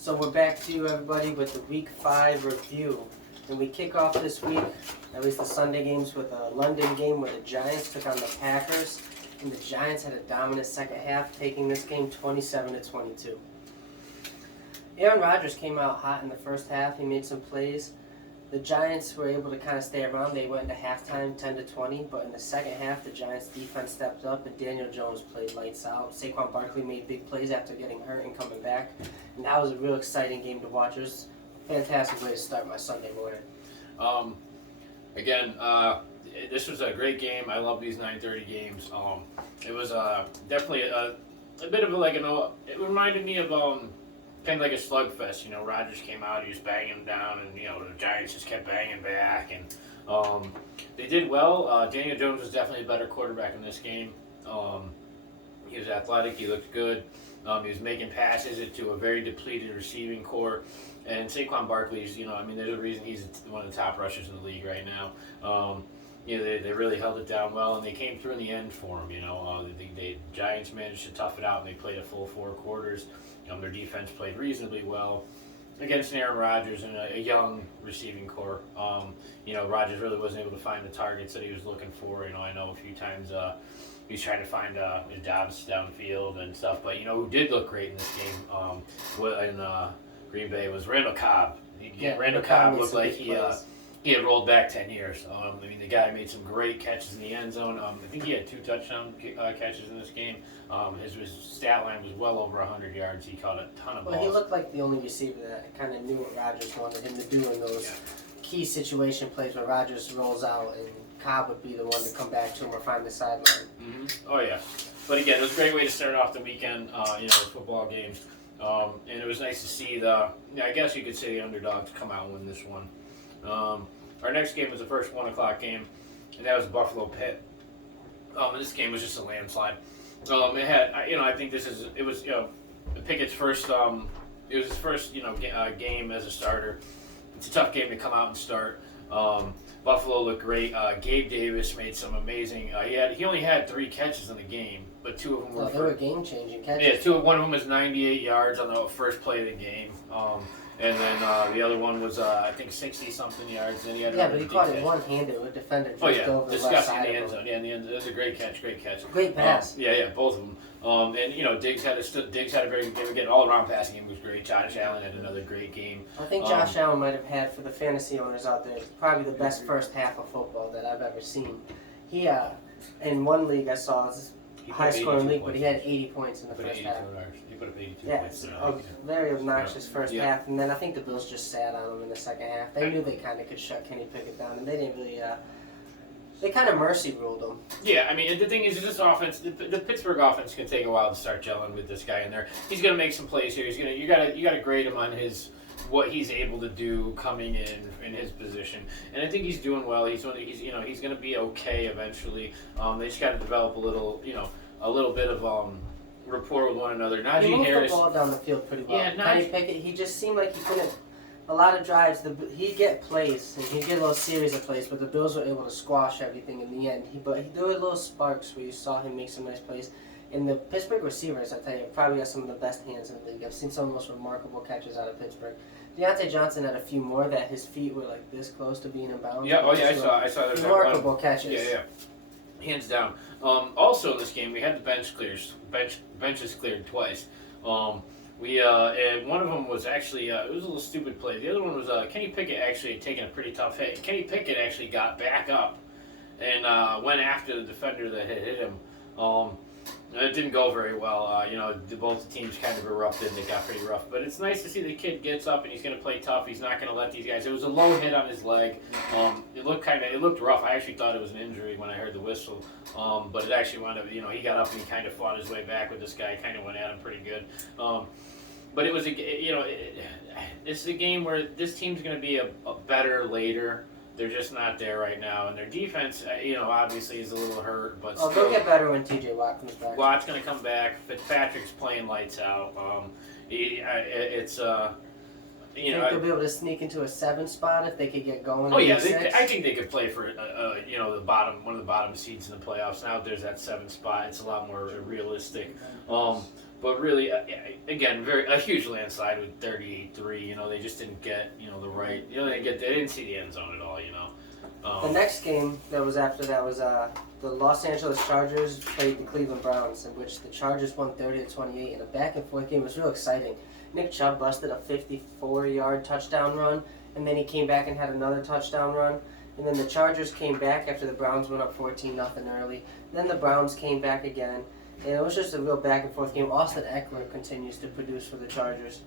So we're back to you, everybody, with the Week 5 review. And we kick off this week, at least the Sunday games, with a London game where the Giants took on the Packers. And the Giants had a dominant second half, taking this game 27-22. Aaron Rodgers came out hot in the first half. He made some plays. The Giants were able to kind of stay around. They went into halftime 10-20, but in the second half, the Giants' defense stepped up, and Daniel Jones played lights out. Saquon Barkley made big plays after getting hurt and coming back, and that was a real exciting game to watch. It was a fantastic way to start my Sunday morning. This was a great game. I love these 9:30 games. It was definitely a bit of it reminded me of kind of like a slugfest. You know, Rodgers came out, he was banging them down, and the Giants just kept banging back, and they did well. Daniel Jones was definitely a better quarterback in this game. He was athletic, he looked good. He was making passes to a very depleted receiving core, and Saquon Barkley's, there's a reason he's one of the top rushers in the league right now. They really held it down well, and they came through in the end for him. The Giants managed to tough it out, and they played a full 4 quarters. Their defense played reasonably well against Aaron Rodgers and a young receiving core. Rodgers really wasn't able to find the targets that he was looking for. I know a few times he was trying to find his Dobbs downfield and stuff, but who did look great in this game in Green Bay was Randall Cobb. Randall Cobb looked like he had rolled back 10 years. The guy made some great catches in the end zone. I think he had 2 touchdown catches in this game. His stat line was well over 100 yards. He caught a ton of balls. Well, he looked like the only receiver that kind of knew what Rodgers wanted him to do in those key situation plays where Rodgers rolls out and Cobb would be the one to come back to him or find the sideline. Mm-hmm. Oh, yeah. But again, it was a great way to start off the weekend, football games. And it was nice to see I guess you could say the underdogs come out and win this one. Our next game was the first 1 o'clock game, and that was Buffalo Pitt. And this game was just a landslide. I think it was Pickett's first, it was his first, game as a starter. It's a tough game to come out and start. Buffalo looked great. Gabe Davis made some amazing, he only had 3 catches in the game, but 2 of them were... they were game-changing catches. Yeah, one of them was 98 yards on the first play of the game. And then the other one was, I think, 60-something yards. And he had but he caught it one-handed with a defender just over the left side in the end zone. Yeah, in the end zone. It was a great catch. Great pass. Both of them. Diggs had a very good game. All-around passing game was great. Josh Allen had another great game. I think Josh Allen might have had, for the fantasy owners out there, probably the best first half of football that I've ever seen. He, in one league I saw, it was a high-scoring league, but he had 80 points in the first half. He put up 82 points. A very obnoxious first half, and then I think the Bills just sat on him in the second half. They knew they kind of could shut Kenny Pickett down, and they didn't really. They kind of mercy ruled him. Yeah, the thing is this offense, the Pittsburgh offense can take a while to start gelling with this guy in there. He's gonna make some plays here. You gotta grade him on what he's able to do coming in his position, and I think he's doing well. He's gonna be okay eventually. They just got to develop a little bit of rapport with one another. Najee He moved Harris, the ball down the field pretty well. Yeah, Kenny Pickett, he just seemed like he couldn't. A lot of drives, he'd get plays, and he'd get a little series of plays, but the Bills were able to squash everything in the end. There were little sparks where you saw him make some nice plays. And the Pittsburgh receivers, I tell you, probably got some of the best hands in the league. I've seen some of the most remarkable catches out of Pittsburgh. Deontay Johnson had a few more that his feet were like this close to being in bounds. Yeah, I saw that. Remarkable catches. Yeah. Hands down. Also in this game, we had the benches cleared twice. And one of them was actually, it was a little stupid play. The other one was Kenny Pickett actually had taken a pretty tough hit. Kenny Pickett actually got back up and went after the defender that had hit him. It didn't go very well. Both teams kind of erupted and it got pretty rough. But it's nice to see the kid gets up and he's going to play tough. He's not going to let these guys. It was a low hit on his leg. It looked rough. I actually thought it was an injury when I heard the whistle. But it actually wound up. He got up and he kind of fought his way back with this guy. Kind of went at him pretty good. But it was it's a game where this team's going to be a better later. They're just not there right now, and their defense, obviously is a little hurt, but still. They'll get better when T.J. Watt comes back. Watt's going to come back. Fitzpatrick's playing lights out. It's think they'll be able to sneak into a 7 spot if they could get going. Oh yeah, I think they could play for the one of the bottom seeds in the playoffs. Now there's that 7 spot. It's a lot more realistic. But really, again, a huge landslide with 38-3. You know, they just didn't get the right. They didn't see the end zone at all. The next game that was after that was the Los Angeles Chargers played the Cleveland Browns, in which the Chargers won 30-28 in a back and forth game. It was real exciting. Nick Chubb busted a 54-yard touchdown run, and then he came back and had another touchdown run. And then the Chargers came back after the Browns went up 14-0 early. Then the Browns came back again. And it was just a real back and forth game. Austin Eckler continues to produce for the Chargers.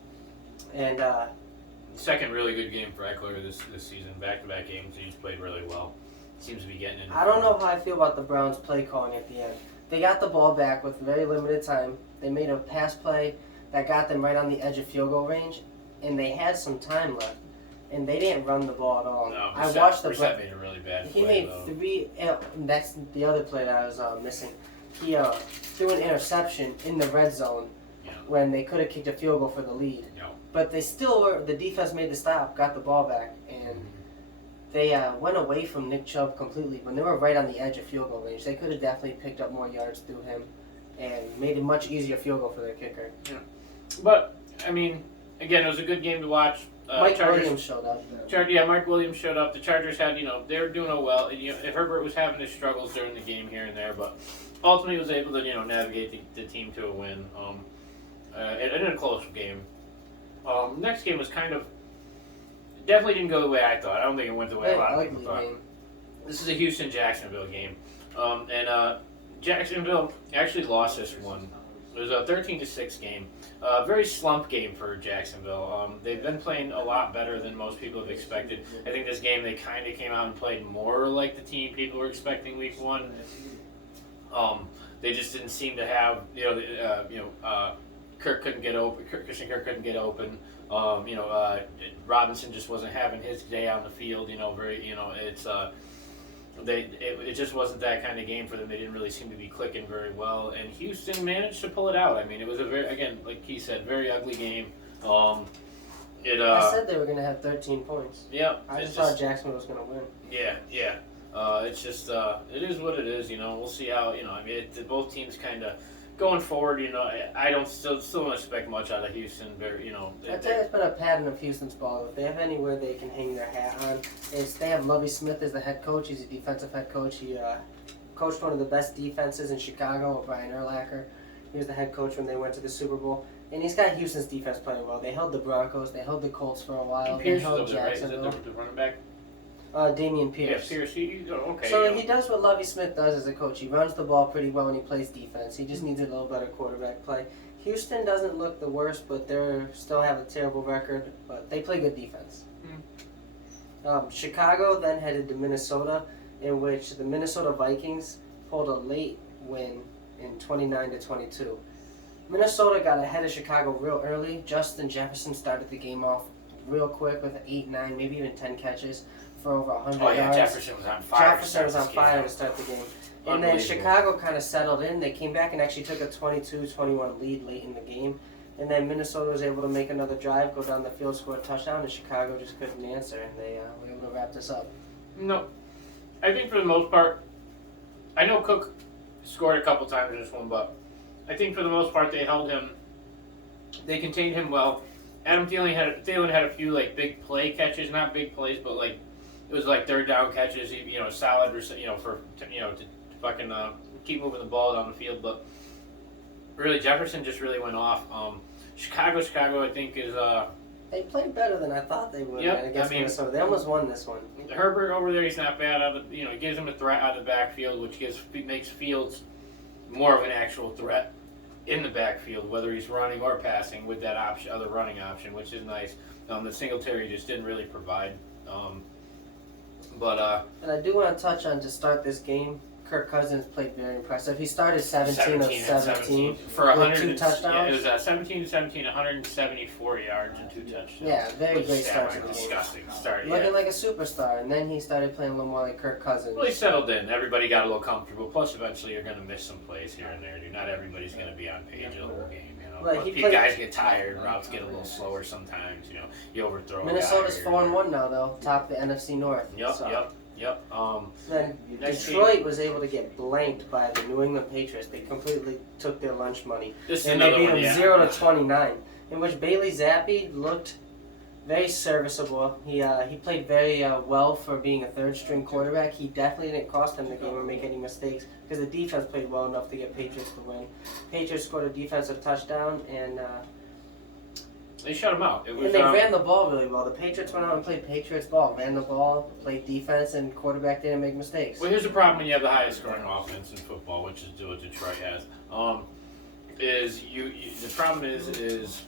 And second really good game for Eckler this season. Back-to-back games, he's played really well. Seems to be getting in. I don't know how I feel about the Browns play calling at the end. They got the ball back with very limited time. They made a pass play that got them right on the edge of field goal range, and they had some time left. And they didn't run the ball at all. No, I watched the Brissett made a really bad play. He made though. three. That's the other play that I was missing. He threw an interception in the red zone when they could have kicked a field goal for the lead. No. But they still were. The defense made the stop, got the ball back, and they went away from Nick Chubb completely. When they were right on the edge of field goal range, they could have definitely picked up more yards through him and made a much easier field goal for their kicker. But I mean, again, it was a good game to watch. Mike Williams showed up. Mike Williams showed up. The Chargers had, they were doing well. Herbert was having his struggles during the game here and there, but ultimately was able to, navigate the team to a win. In a close game. Next game was definitely didn't go the way I thought. I don't think it went the way a lot of people thought. Game. This is a Houston-Jacksonville game. And Jacksonville actually lost this one. It was a 13-6 game. Very slump game for Jacksonville. They've been playing a lot better than most people have expected. I think this game they kind of came out and played more like the team people were expecting week one. They just didn't seem to have, Kirk couldn't get open. Christian Kirk couldn't get open. Robinson just wasn't having his day on the field. It just wasn't that kind of game for them. They didn't really seem to be clicking very well, and Houston managed to pull it out. I mean, it was a like he said, very ugly game. I said they were going to have 13 points. Yeah. I just thought Jacksonville was going to win. Yeah. It's just it is what it is. We'll see how. Both teams kind of going forward. I don't still don't expect much out of Houston. I'd say it's been a pattern of Houston's ball. If they have anywhere they can hang their hat on, they have Lovie Smith as the head coach. He's a defensive head coach. He coached one of the best defenses in Chicago with Brian Urlacher. He was the head coach when they went to the Super Bowl. And he's got Houston's defense playing well. They held the Broncos. They held the Colts for a while. Pierce they held is right? Is Jacksonville. that the running back? Damian Pierce. Yeah, Pierce. Okay. So he does what Lovie Smith does as a coach. He runs the ball pretty well and he plays defense. He just needs a little better quarterback play. Houston doesn't look the worst, but they still have a terrible record. But they play good defense. Chicago then headed to Minnesota, in which the Minnesota Vikings pulled a late win in 29-22. Minnesota got ahead of Chicago real early. Justin Jefferson started the game off real quick with 8, 9, maybe even 10 catches for over 100 yards. Jefferson was on fire. To start the game. And then Chicago kind of settled in. They came back and actually took a 22-21 lead late in the game. And then Minnesota was able to make another drive, go down the field, score a touchdown, and Chicago just couldn't answer. And they were able to wrap this up. No. I think for the most part, I know Cook scored a couple times in this one, but I think for the most part they held him. They contained him well. Adam Thielen had a few big play catches, not big plays, but it was third down catches. Solid, to fucking keep moving the ball down the field. But really, Jefferson just really went off. Chicago, I think is. They played better than I thought they would. Yep, Against Minnesota. They almost won this one. Herbert over there, he's not bad. He gives him a threat out of the backfield, which makes Fields more of an actual threat in the backfield, whether he's running or passing with that other running option, which is nice. The Singletary just didn't really provide. And I do want to touch on to start this game. Kirk Cousins played very impressive. He started 17 of 17 for with 2 touchdowns. Yeah, it was 17-17, 174 yards and 2 touchdowns. Yeah, very great start to the game. Disgusting start. Looking like a superstar, and then he started playing a little more like Kirk Cousins. Well, he settled in. Everybody got a little comfortable. Plus, eventually, you're going to miss some plays here and there. Not everybody's going to be on page the whole game. Guys get tired. Routes get a little slower sometimes. You overthrow. Minnesota's 4-1 now, though. Top of the NFC North. Yep. Yep. Then Next Detroit was able to get blanked by the New England Patriots. They completely took their lunch money. This is And they another beat one, them yeah. 0-29, in which Bailey Zappi looked very serviceable. He played very well for being a third-string quarterback. He definitely didn't cost them the game or make any mistakes because the defense played well enough to get Patriots to win. Patriots scored a defensive touchdown, and They shut him out. It was, they ran the ball really well. The Patriots went out and played Patriots ball, ran the ball, played defense, and quarterback didn't make mistakes. Well, here's the problem when you have the highest scoring offense in football, which is what Detroit has. The problem is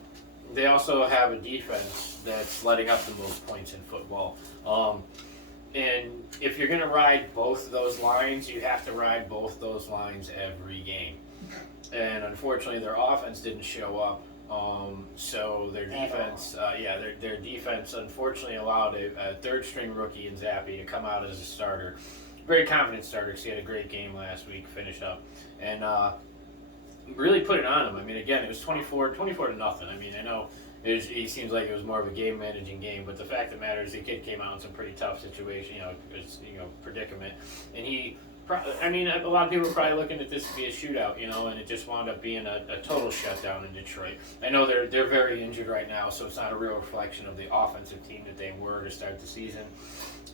they also have a defense that's letting up the most points in football. And if you're going to ride both of those lines, you have to ride both those lines every game. And unfortunately, their offense didn't show up. So their defense, their defense unfortunately allowed a third-string rookie in Zappi to come out as a starter. Very confident starter because he had a great game last week, finish up, and really put it on him. I mean, again, it was 24 to nothing. I mean, I know it seems like it was more of a game-managing game, but the fact of the matter is the kid came out in some pretty tough situation, predicament, and he. I mean, a lot of people are probably looking at this to be a shootout, and it just wound up being a total shutdown in Detroit. I know they're very injured right now, so it's not a real reflection of the offensive team that they were to start the season.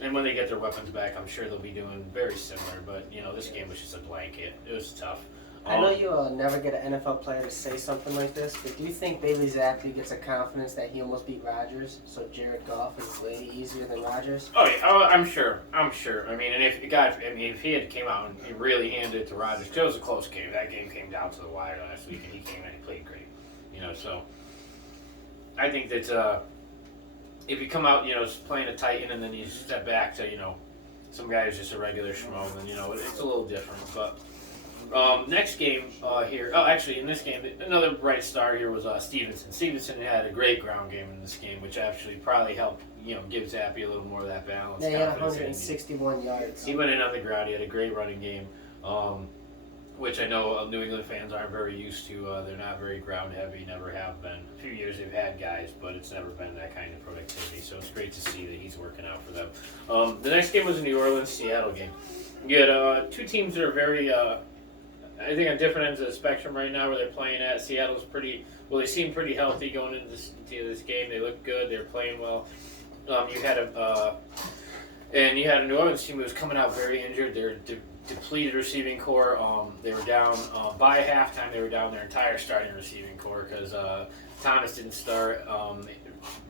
And when they get their weapons back, I'm sure they'll be doing very similar. But this game was just a blanket. It was tough. I know you'll never get an NFL player to say something like this, but do you think Bailey Zappi gets a confidence that he almost beat Rodgers, so Jared Goff is way easier than Rodgers? Oh yeah, I'm sure. I mean, and if he had came out and he really handed it to Rodgers, because it was a close game. That game came down to the wire last week, and he came in and he played great. So I think that if you come out, playing a Titan, and then you step back to some guy who's just a regular schmo, then it's a little different, but. Next game here. Oh, actually, in this game, another bright star here was Stevenson. Stevenson had a great ground game in this game, which actually probably helped, give Zappi a little more of that balance. Yeah, he had 161 yards. He went in on the ground. He had a great running game, which I know New England fans aren't very used to. They're not very ground heavy, never have been. A few years they've had guys, but it's never been that kind of productivity. So it's great to see that he's working out for them. The next game was a New Orleans-Seattle game. You had two teams that are very. I think on different ends of the spectrum right now where they're playing at. Seattle's they seem pretty healthy going into this game. They look good. They're playing well. You had a New Orleans team who was coming out very injured. They're depleted receiving core. They were down by halftime. They were down their entire starting receiving core because Thomas didn't start.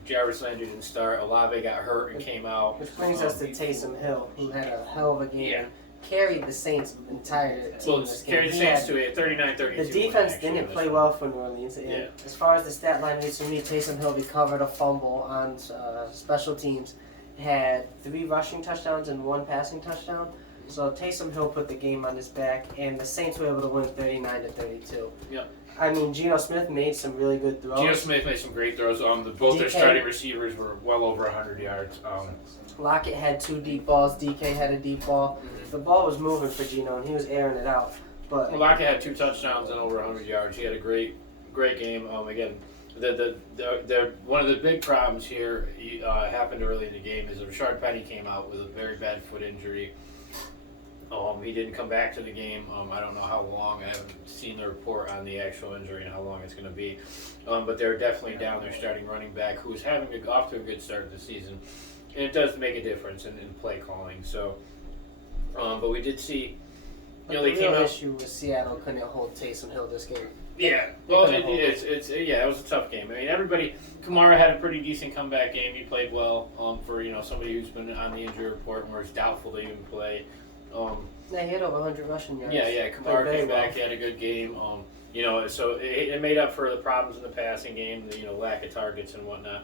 Jarvis Landry didn't start. Olave got hurt and came out. Which brings us to Taysom Hill, who had a hell of a game. Yeah. Carried the Saints' entire team in this game. Carried the Saints to a 39-32. The defense didn't play well for New Orleans. Yeah. As far as the stat line reads, to me, Taysom Hill recovered a fumble on special teams, had 3 rushing touchdowns and 1 passing touchdown. So Taysom Hill put the game on his back, and the Saints were able to win 39-32. Yep. I mean, Geno Smith made some really good throws. Geno Smith made some great throws. Both their starting receivers were well over 100 yards. Lockett had 2 deep balls. DK had a deep ball. The ball was moving for Geno, and he was airing it out. But Lockett had 2 touchdowns and over 100 yards. He had a great game. Again, the one of the big problems here happened early in the game is that Rashard Penny came out with a very bad foot injury. He didn't come back to the game. I don't know how long. I haven't seen the report on the actual injury and how long it's going to be. But they're definitely down their starting running back, who's off to a good start of the season. And it does make a difference in play calling. So, but we did see. the real issue was Seattle couldn't hold Taysom Hill this game. Yeah, well, it was a tough game. I mean, Kamara had a pretty decent comeback game. He played well for somebody who's been on the injury report and was doubtful to even play. Yeah, he had over 100 rushing yards. Yeah. Kamara came back, he had a good game. So it made up for the problems in the passing game, the lack of targets and whatnot.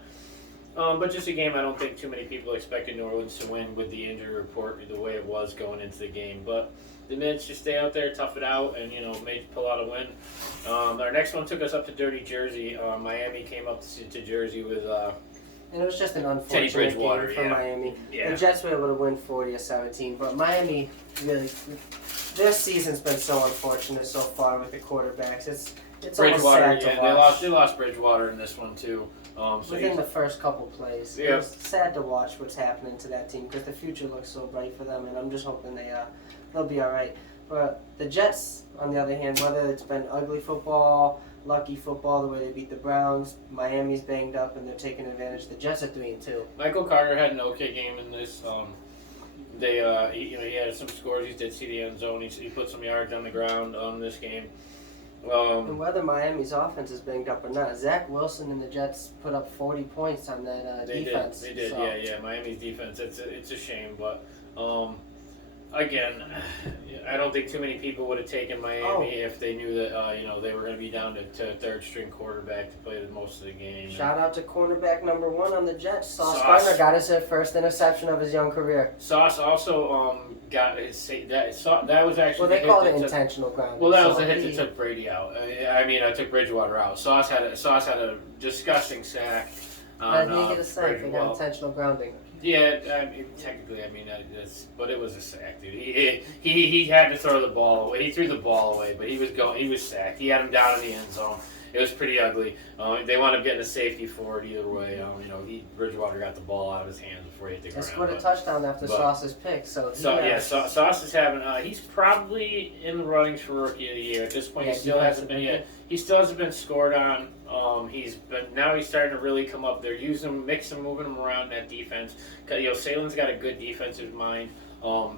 But just a game I don't think too many people expected New Orleans to win with the injury report the way it was going into the game. But the Nets just stay out there, tough it out, and pull out a win. Our next one took us up to dirty Jersey. Miami came up to Jersey with. And it was just an unfortunate game for Miami. Yeah. The Jets were able to win 40-17, but Miami really, their season's been so unfortunate so far with the quarterbacks. It's almost Bridgewater, sad to yeah, watch. they lost Bridgewater in this one too. So Within the first couple plays, Yeah. it's sad to watch what's happening to that team because the future looks so bright for them, and I'm just hoping they'll be all right. But the Jets, on the other hand, whether it's been ugly football, lucky football, the way they beat the Browns, Miami's banged up and they're taking advantage. The Jets are 3-2. Michael Carter had an okay game in this. He had some scores. He did see the end zone. He put some yards on the ground on this game. And whether Miami's offense is banged up or not, Zach Wilson and the Jets put up 40 points on that defense. They did. So. Yeah. Miami's defense. It's a shame, but again, I don't think too many people would have taken Miami if they knew that they were going to be down to third string quarterback to play most of the game. Shout out to cornerback number 1 on the Jets. Sauce Sauce. Gardner got his first interception of his young career. Sauce also got his that was actually Well, they the called hit it that intentional grounding. Well, that was so the hit that took Brady out. I took Bridgewater out. Sauce had a disgusting sack. I didn't get a sack. They got Well, intentional grounding. yeah, technically, but it was a sack, dude. He had to throw the ball away. He threw the ball away, but he was sacked. He had him down in the end zone. It was pretty ugly. They wound up getting a safety for it either way. Bridgewater got the ball out of his hands before he hit the They ground. scored a touchdown after Sauce's pick. Sauce is having. He's probably in the runnings for Rookie of the Year at this point. Yeah, he still hasn't been yet. He still hasn't been scored on. He's starting to really come up. They're using him, mixing, moving him around that defense. Salen's got a good defensive mind.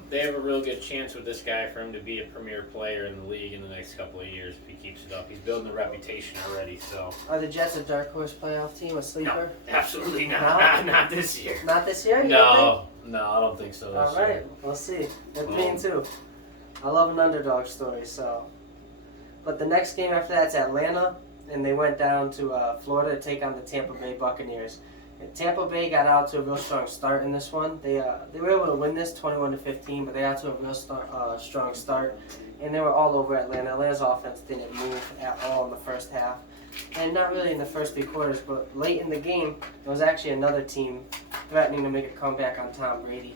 They have a real good chance with this guy for him to be a premier player in the league in the next couple of years if he keeps it up. He's building a reputation already. So Are the Jets a dark horse playoff team, a sleeper? no, absolutely not. No? Not this year. Not this year? You don't No, I don't think so. think? This All right, year. we'll see. They're 3-2. I love an underdog story. So, but the next game after that's Atlanta, and they went down to Florida to take on the Tampa Bay Buccaneers. And Tampa Bay got out to a real strong start in this one. They were able to win this 21-15, but they got to a real strong start, and they were all over Atlanta. Atlanta's offense didn't move at all in the first half, and not really in the first 3 quarters. But late in the game, there was actually another team threatening to make a comeback on Tom Brady,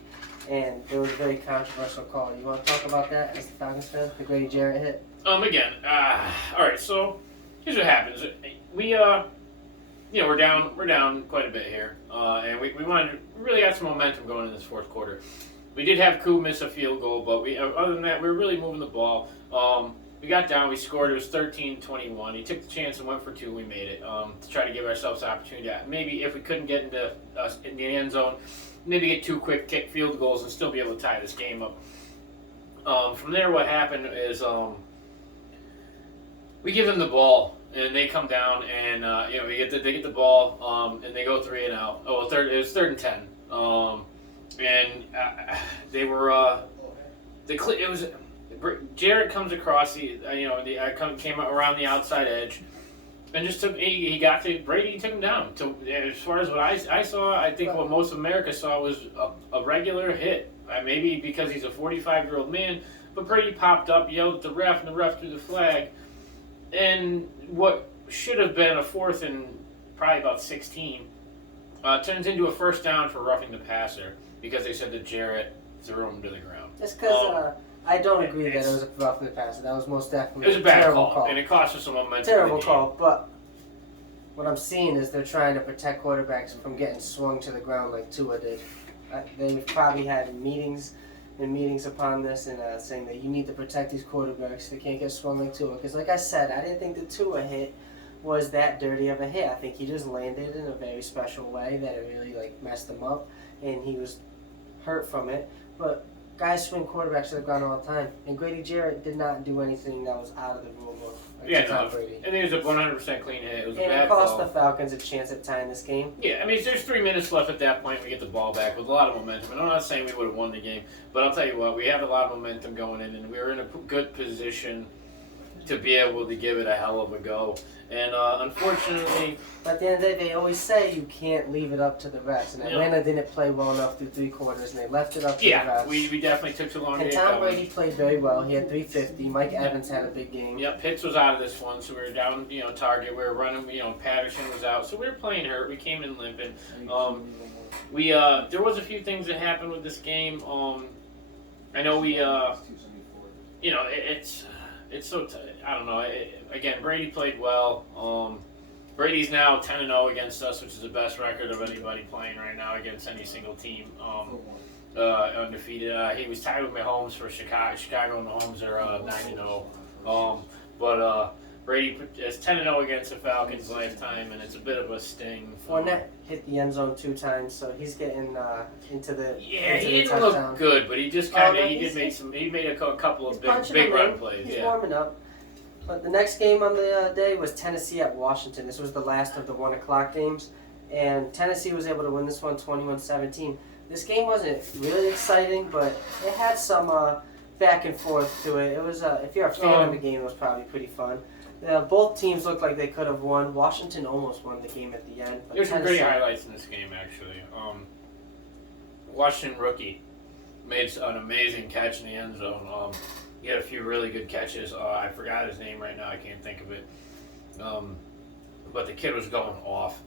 and there was a very controversial call. You want to talk about that as the Falcons fan? The Grady Jarrett hit. All right. So here's what happens. We're down quite a bit here, and we really got some momentum going in this fourth quarter. We did have Koo miss a field goal, but other than that, we were really moving the ball. We got down, we scored. It was 13-21. He took the chance and went for 2. We made it to try to give ourselves the opportunity. Maybe if we couldn't get in the end zone, maybe get 2 quick kick field goals and still be able to tie this game up. From there, what happened is we give them the ball. And they come down, and they get the ball, and they go 3 and out. Oh, well, it was 3rd and 10, and they were it was Jarrett comes across came around the outside edge, and just took he got to Brady. He took him down. As far as what I saw, I think what most of America saw was a regular hit. Maybe because he's a 45-year-old man, but Brady popped up, yelled at the ref, and the ref threw the flag. And what should have been a 4th and probably about 16 turns into a first down for roughing the passer because they said that Jarrett threw him to the ground. Just because I don't agree that it was a roughing the passer. That was most definitely It was a bad terrible call, and it cost us some momentum. Terrible call, but what I'm seeing is they're trying to protect quarterbacks from getting swung to the ground like Tua did. They've probably had meetings upon this and saying that you need to protect these quarterbacks. They can't get swung like Tua. Because like I said, I didn't think the Tua hit was that dirty of a hit. I think he just landed in a very special way that it really messed him up, and he was hurt from it. But guys swing quarterbacks to the ground all the time, and Grady Jarrett did not do anything that was out of the rule book. Tom Brady. I think it was a 100% clean hit. It was a bad it cost call. the Falcons a chance at tying this game. Yeah, there's 3 minutes left at that point. We get the ball back with a lot of momentum. And I'm not saying we would have won the game, but I'll tell you what, we had a lot of momentum going in, and we were in a good position to be able to give it a hell of a go. And unfortunately, but at the end of the day, they always say you can't leave it up to the refs. And Atlanta didn't play well enough through 3 quarters, and they left it up to the refs. Yeah, we definitely took too long to And get Tom going. Brady played very well. He had 350. Mike Evans had a big game. Yep, Pitts was out of this one, so we were down, target. We were running, Patterson was out, so we were playing hurt. We came in limping. There was a few things that happened with this game. I know we, it's I don't know. Again, Brady played well. Brady's now 10-0 against us, which is the best record of anybody playing right now against any single team. Undefeated. He was tied with Mahomes for Chicago. Chicago and Mahomes are 9-0. But Brady is 10-0 against the Falcons lifetime, and it's a bit of a sting. Fournette hit the end zone 2 times, so he's getting into the He didn't touchdown. look good, but he just kind of he made a couple of big run plays. He's warming up. But the next game on the day was Tennessee at Washington. This was the last of the 1 o'clock games, and Tennessee was able to win this one 21-17. This game wasn't really exciting, but it had some back and forth to it. It was, if you're a fan of the game, it was probably pretty fun. Both teams looked like they could have won. Washington almost won the game at the end. But There's some great highlights in this game, actually. Washington rookie made an amazing catch in the end zone. He had a few really good catches. I forgot his name right now. I can't think of it. But the kid was going off.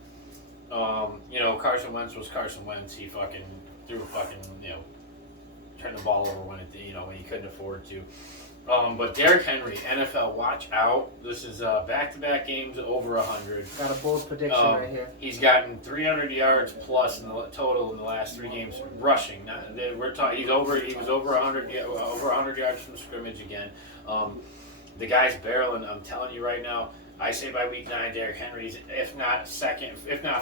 Carson Wentz was Carson Wentz. He fucking threw turned the ball over when when he couldn't afford to. But Derrick Henry, NFL, watch out. This is back-to-back games over 100. Got a bold prediction right here. He's gotten 300 yards plus in the total in the last 3 games rushing. He was over 100 yards from scrimmage again. The guy's barreling. I'm telling you right now. I say by week 9, Derrick Henry's if not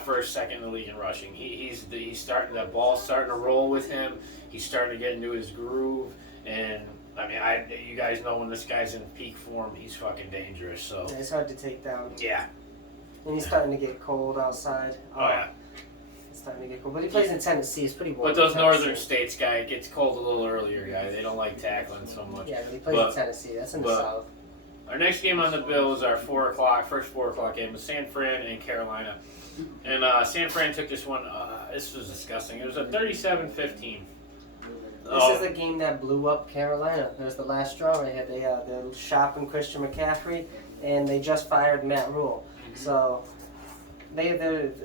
first, second in the league in rushing. He's starting, that ball's starting to roll with him. He's starting to get into his groove, and I mean, you guys know when this guy's in peak form, he's fucking dangerous. So yeah, it's hard to take down. Yeah. And he's starting to get cold outside. Oh yeah. It's starting to get cold, but he plays in Tennessee. It's pretty warm. But those northern states guy, it gets cold a little earlier, guy. They don't like tackling so much. Yeah, but he plays in Tennessee. That's in the South. Our next game on the bill is our first 4 o'clock game with San Fran and Carolina. And San Fran took this one. This was disgusting. It was a 37-15. This is the game that blew up Carolina. It was the last straw right here. They're shopping Christian McCaffrey, and they just fired Matt Rule. Mm-hmm. So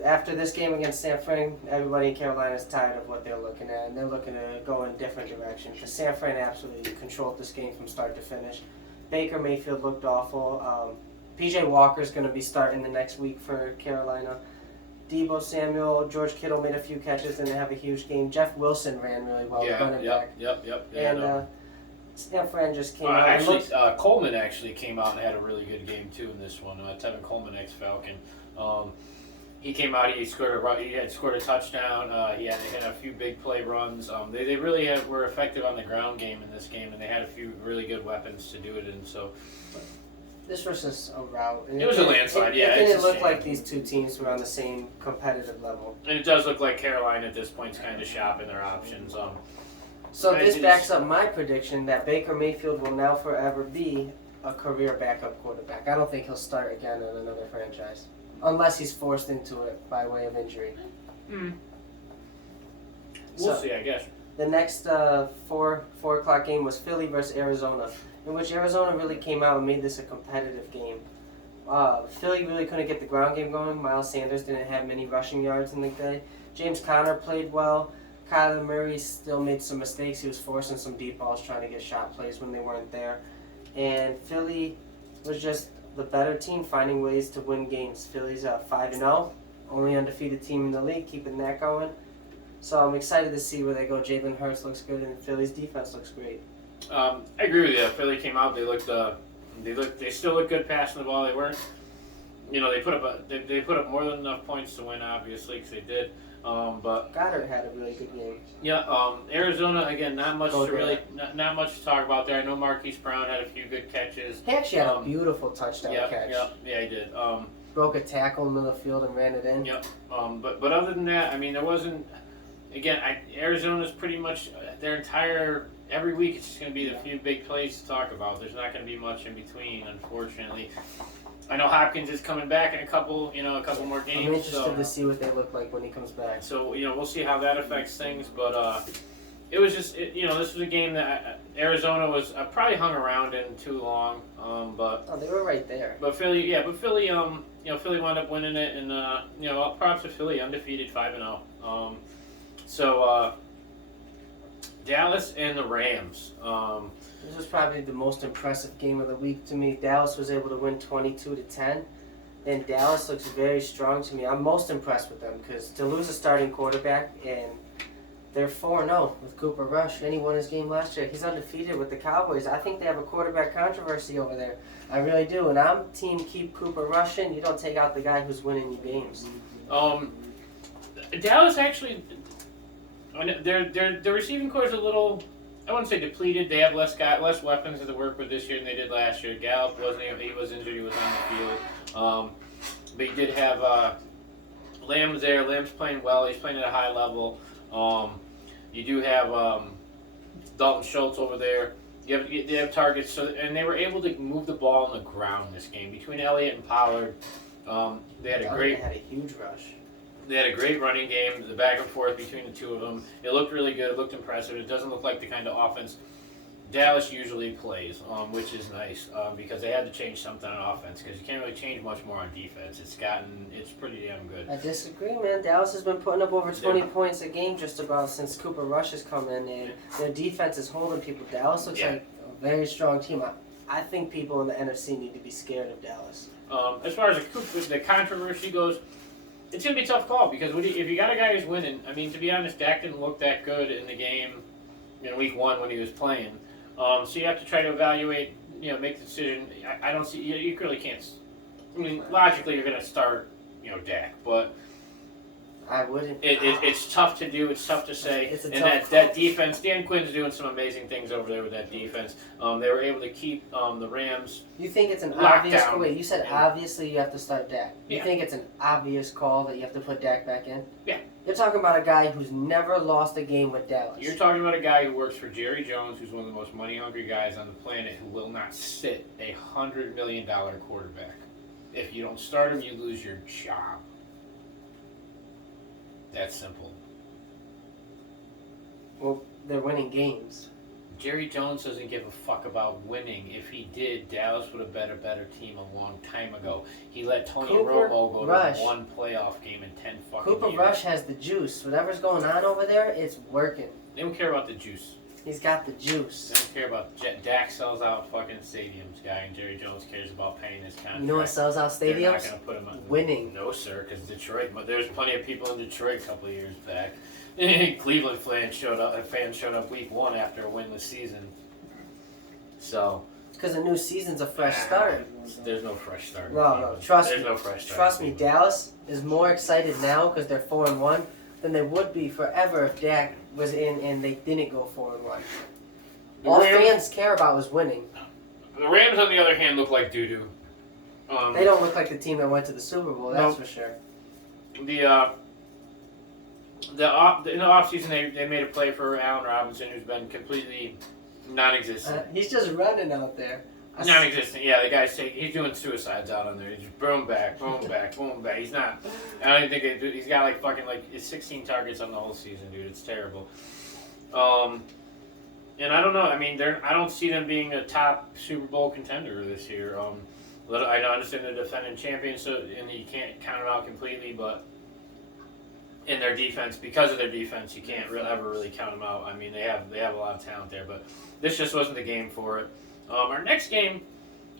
after this game against San Fran, everybody in Carolina is tired of what they're looking at, and they're looking to go in a different direction. Because San Fran absolutely controlled this game from start to finish. Baker Mayfield looked awful. P.J. Walker's going to be starting the next week for Carolina. Deebo Samuel, George Kittle made a few catches and they have a huge game. Jeff Wilson ran really well, running back. Yep. And San Fran just came out. Actually, Coleman actually came out and had a really good game too in this one. Tevin Coleman, ex-Falcon. He came out. He had scored a touchdown. He had a few big play runs. They really were effective on the ground game in this game, and they had a few really good weapons to do it in. So. This was just a rout. It was a landslide, yeah. It didn't look like these two teams were on the same competitive level. And it does look like Carolina at this point is kind of shopping their options. So this backs up my prediction that Baker Mayfield will now forever be a career backup quarterback. I don't think he'll start again in another franchise. Unless he's forced into it by way of injury. We'll see, I guess. The next 4 o'clock game was Philly versus Arizona, in which Arizona really came out and made this a competitive game. Philly really couldn't get the ground game going. Miles Sanders didn't have many rushing yards in the day. James Conner played well. Kyler Murray still made some mistakes. He was forcing some deep balls trying to get shot plays when they weren't there. And Philly was just the better team, finding ways to win games. Philly's 5-0, only undefeated team in the league, keeping that going. So I'm excited to see where they go. Jalen Hurts looks good, and Philly's defense looks great. I agree with you. Philly came out. They still look good passing the ball. They weren't. They put up more than enough points to win, obviously, because they did. But Goddard had a really good game. Yeah. Arizona again. Not much to talk about there. I know Marquise Brown had a few good catches. He actually had a beautiful touchdown catch. Yeah, he did. Broke a tackle in the middle of the field and ran it in. Yep. But other than that, I mean, there wasn't. Again, Arizona's pretty much their entire. Every week it's just going to be the few big plays to talk about. There's not going to be much in between, unfortunately. I know Hopkins is coming back in a couple more games. I'm interested to see what they look like when he comes back. So, we'll see how that affects things. But it was just, this was a game that Arizona was probably hung around in too long. They were right there. But Philly, Philly wound up winning it, and props to Philly, undefeated 5-0. Dallas and the Rams. This was probably the most impressive game of the week to me. Dallas was able to win 22-10, and Dallas looks very strong to me. I'm most impressed with them because to lose a starting quarterback and they're 4-0 with Cooper Rush, and he won his game last year. He's undefeated with the Cowboys. I think they have a quarterback controversy over there. I really do, and I'm team keep Cooper Rush in. You don't take out the guy who's winning you games. Dallas actually, their receiving core is a little, I wouldn't say depleted. They have less weapons to work with this year than they did last year. Gallup he was injured. He was on the field. But you did have Lamb there. Lamb's playing well. He's playing at a high level. You do have Dalton Schultz over there. They have targets, and they were able to move the ball on the ground this game between Elliott and Pollard. They had a huge rush. They had a great running game. The back and forth between the two of them. It looked really good. It looked impressive. It doesn't look like the kind of offense Dallas usually plays, which is nice because they had to change something on offense because you can't really change much more on defense. It's pretty damn good. I disagree, man. Dallas has been putting up over 20 points a game just about since Cooper Rush has come in, and their defense is holding people. Dallas looks like a very strong team. I think people in the NFC need to be scared of Dallas. As far as the controversy goes, it's going to be a tough call because if you got a guy who's winning, I mean, to be honest, Dak didn't look that good in the game in week 1 when he was playing. So you have to try to evaluate, make the decision. I don't see, you really can't. I mean, logically, you're going to start, Dak, but I wouldn't. It's tough to do. It's tough to say. And that defense, Dan Quinn's doing some amazing things over there with that defense. They were able to keep the Rams. You think it's an locked obvious? down. Wait, you said obviously you have to start Dak. You Yeah. think it's an obvious call that you have to put Dak back in? Yeah. You're talking about a guy who's never lost a game with Dallas. You're talking about a guy who works for Jerry Jones, who's one of the most money-hungry guys on the planet, who will not sit a $100 million quarterback. If you don't start him, you lose your job. That's simple. Well, they're winning games. Jerry Jones doesn't give a fuck about winning. If he did, Dallas would have been a better team a long time ago. He let Tony Romo go to 1 playoff game in 10 fucking years. Cooper Rush has the juice. Whatever's going on over there, it's working. They don't care about the juice. He's got the juice. They don't care about Dak sells out fucking stadiums, guy, and Jerry Jones cares about paying his contract. You know what sells out They're not stadiums? going to put him on. Winning. No, sir, because Detroit. But there's plenty of people in Detroit a couple of years back. Cleveland fans showed up week 1 after a winless season. So. Because a new season's a fresh start. There's no fresh start. No, trust There's me. no fresh start. Trust me, Dallas is more excited now because they're 4-1 than they would be forever if Dak was in and they didn't go 4-1. All fans care about is winning. The Rams, on the other hand, look like doo-doo. They don't look like the team that went to the Super Bowl, that's for sure. In the offseason, they made a play for Allen Robinson, who's been completely non-existent. He's just running out there. Non-existent, yeah. The guy's he's doing suicides out on there. He's just boom back, boom back, boom back. He's not. I don't even think he's got it's 16 targets on the whole season, dude. It's terrible. And I don't know. I mean, I don't see them being a top Super Bowl contender this year. I understand they're defending champions, and you can't count them out completely, but in their defense, because of their defense, you can't ever really count them out. I mean, they have a lot of talent there, but this just wasn't the game for it. Our next game,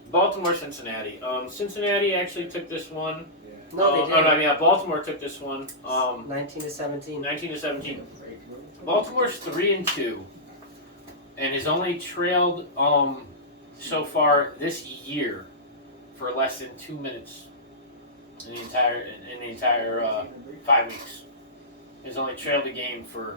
Baltimore-Cincinnati. Cincinnati actually took this one. No, they didn't. Baltimore took this one. 19-17. 19-17. Baltimore's 3-2, and has only trailed so far this year for less than 2 minutes in the entire 5 weeks. Has only trailed the game for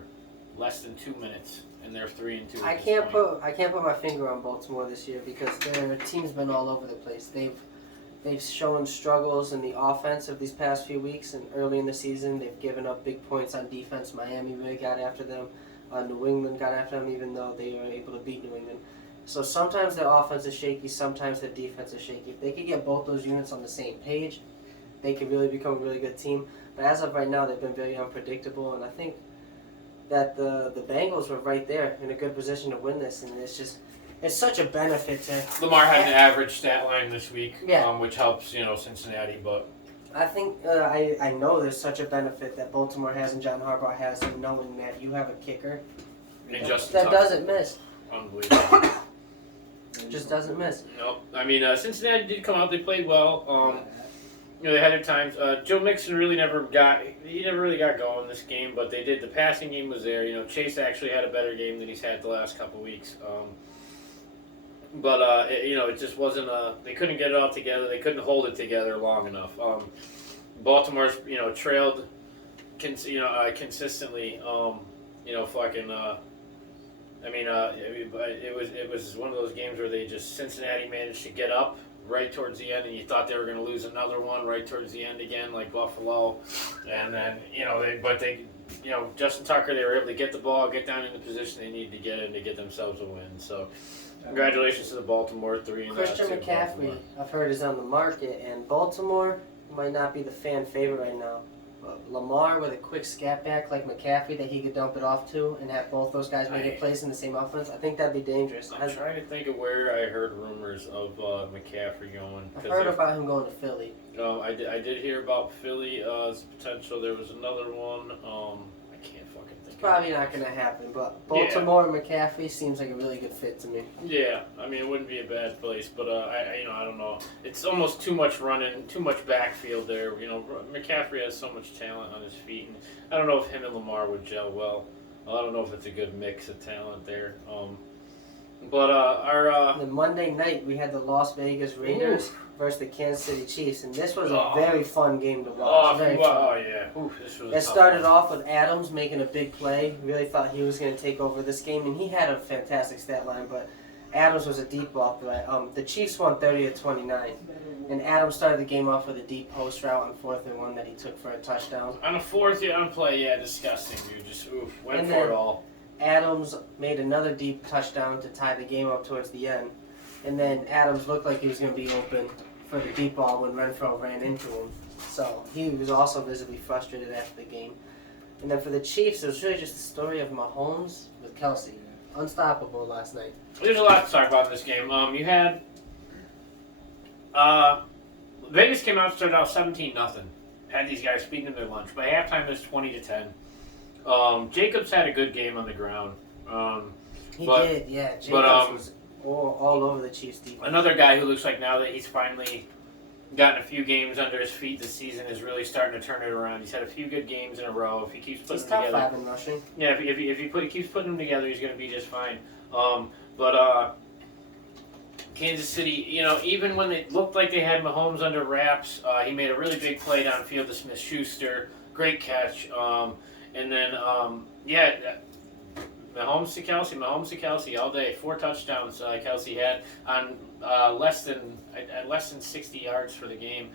less than 2 minutes, and they're 3-2. I can't put my finger on Baltimore this year because their team's been all over the place. They've shown struggles in the offense of these past few weeks, and early in the season they've given up big points on defense. Miami really got after them. New England got after them, even though they were able to beat New England. So sometimes their offense is shaky, sometimes their defense is shaky. If they could get both those units on the same page, they could really become a really good team. But as of right now, they've been very unpredictable, and I think that the Bengals were right there in a good position to win this, and it's such a benefit to... Lamar had an average stat line this week, Yeah. Which helps, Cincinnati, but... I think, I know there's such a benefit that Baltimore has and John Harbaugh has in knowing that you have a kicker And Justin that Tucker. doesn't miss. Unbelievable. Just doesn't miss. Nope. I mean, Cincinnati did come out. They played well. They had their times. Joe Mixon really never really got going this game, but they did. The passing game was there. Chase actually had a better game than he's had the last couple weeks. But it just wasn't. They couldn't get it all together. They couldn't hold it together long enough. Baltimore's trailed, consistently. But it was one of those games where Cincinnati managed to get up right towards the end, and you thought they were going to lose another one right towards the end again, like Buffalo, and then Justin Tucker, they were able to get the ball, get down in the position they needed to get in to get themselves a win. So, congratulations to the Baltimore 3-2. Christian McCaffrey, I've heard, is on the market, and Baltimore might not be the fan favorite right now. Lamar with a quick scat back like McCaffrey that he could dump it off to and have both those guys make a place in the same offense, I think that'd be dangerous. I'm trying to think of where I heard rumors of McCaffrey going. I've heard about him going to Philly. I did hear about Philly's potential. There was another one. I can't fucking think. It's probably not going to happen, but Baltimore and McCaffrey seems like a really good fit to me. Yeah, I mean, it wouldn't be a bad place, but I don't know. It's almost too much running, too much backfield there. McCaffrey has so much talent on his feet, and I don't know if him and Lamar would gel well. I don't know if it's a good mix of talent there. The Monday night we had the Las Vegas Raiders versus the Kansas City Chiefs, and this was a very fun game to watch. It started off with Adams making a big play. Really thought he was going to take over this game, and he had a fantastic stat line, but Adams was a deep ball threat. The Chiefs won 30-29, and Adams started the game off with a deep post route on 4th and 1 that he took for a touchdown. On a 4th down play, disgusting, dude. Just went for it all. Adams made another deep touchdown to tie the game up towards the end. And then Adams looked like he was going to be open for the deep ball when Renfro ran into him. So he was also visibly frustrated after the game. And then for the Chiefs, it was really just the story of Mahomes with Kelsey. Unstoppable last night. There's a lot to talk about in this game. You had Vegas came out and started out 17-0. Had these guys feeding their lunch. By halftime, it was 20-10. Jacobs had a good game on the ground. He did, yeah. Jacobs was all over the Chiefs' defense. Another guy who looks like now that he's finally gotten a few games under his feet this season is really starting to turn it around. He's had a few good games in a row. If he keeps putting them together, top 5 in rushing. Yeah, if he keeps putting them together, he's going to be just fine. Kansas City, even when it looked like they had Mahomes under wraps, he made a really big play downfield to Smith-Schuster. Great catch. And then, Mahomes to Kelsey all day. 4 touchdowns Kelsey had on less than 60 yards for the game.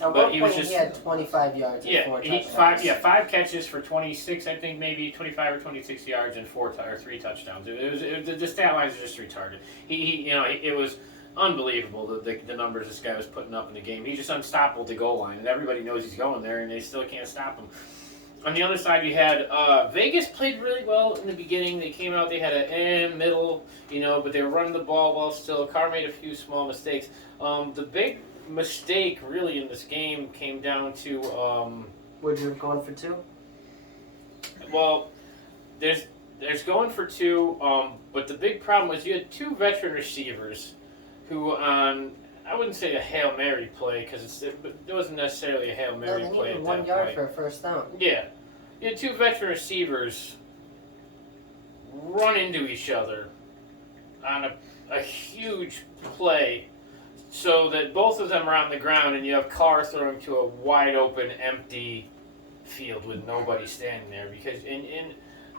At one point, he had 25 yards and 4 touchdowns. 5 catches for 26, I think, maybe 25 or 26 yards and 3 touchdowns. The stat lines are just retarded. It was unbelievable the numbers this guy was putting up in the game. He's just unstoppable at the goal line, and everybody knows he's going there, and they still can't stop him. On the other side, you had Vegas played really well in the beginning. They came out, they had an middle, but they were running the ball well still. Carr made a few small mistakes. The big mistake really in this game came down to... Would you have gone for 2? Well, there's going for 2, but the big problem was you had 2 veteran receivers who I wouldn't say a Hail Mary play because it wasn't necessarily a Hail Mary play. They needed 1 yard for a first down. Yeah. You had 2 veteran receivers run into each other on a huge play so that both of them are on the ground and you have Carr throwing to a wide open, empty field with nobody standing there. Because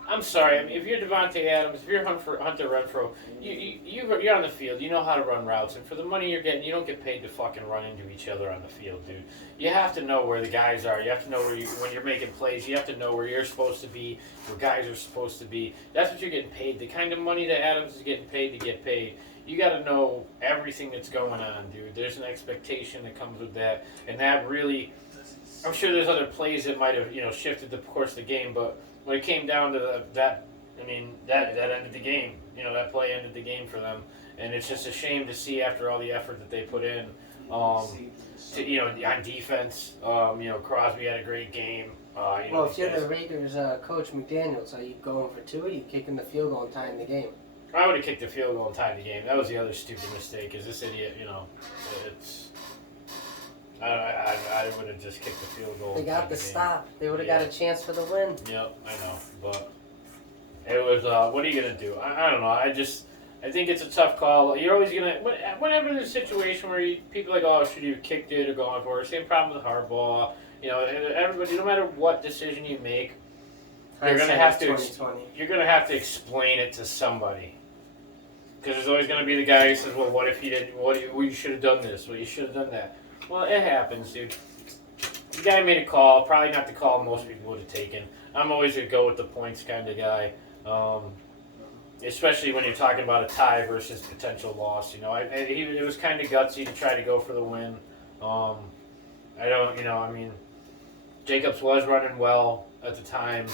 I'm sorry, if you're Devontae Adams, if you're Hunter Renfro, you're on the field. You know how to run routes, and for the money you're getting, you don't get paid to fucking run into each other on the field, dude. You have to know where the guys are. You have to know when you're making plays. You have to know where you're supposed to be, where guys are supposed to be. That's what you're getting paid. The kind of money that Adams is getting paid to get paid. You got to know everything that's going on, dude. There's an expectation that comes with that, and that really. I'm sure there's other plays that might have shifted the course of the game, but. When it came down to that ended the game. That play ended the game for them. And it's just a shame to see after all the effort that they put in. On defense, Crosby had a great game. Well, if you're the Raiders coach McDaniels, are you going for two or are you kicking the field goal and tying the game? I would have kicked the field goal and tied the game. That was the other stupid mistake. Is this idiot? It's. I would have just kicked the field goal. They got the stop. They would have got a chance for the win. Yep, I know, but it was. What are you gonna do? I don't know. I think it's a tough call. You're always gonna. Whenever there's a situation where people are like, oh, should you have kicked it or gone for it? Same problem with hardball. Everybody. No matter what decision you make, you're gonna have to. You're gonna have to explain it to somebody. Because there's always going to be the guy who says, well, what if he did, you should have done this, well, you should have done that. Well, it happens, dude. The guy made a call, probably not the call most people would have taken. I'm always a go with the points kind of guy, especially when you're talking about a tie versus potential loss. It was kind of gutsy to try to go for the win. Jacobs was running well at the time,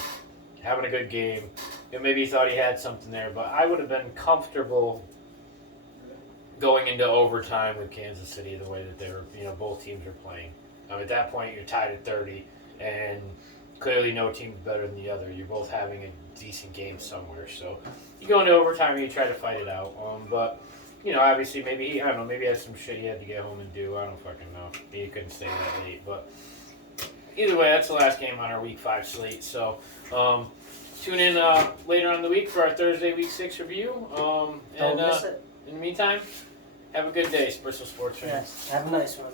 having a good game. Maybe he thought he had something there, but I would have been comfortable going into overtime with Kansas City the way that they were, both teams were playing. At that point, you're tied at 30, and clearly no team's better than the other. You're both having a decent game somewhere, so you go into overtime and you try to fight it out. But obviously maybe he had some shit he had to get home and do. I don't fucking know. He couldn't stay that late, but either way, that's the last game on our Week 5 slate. So. Tune in later on in the week for our Thursday Week 6 review. Don't miss it. In the meantime, have a good day, Bristol Sports fans. Yes, have a nice one.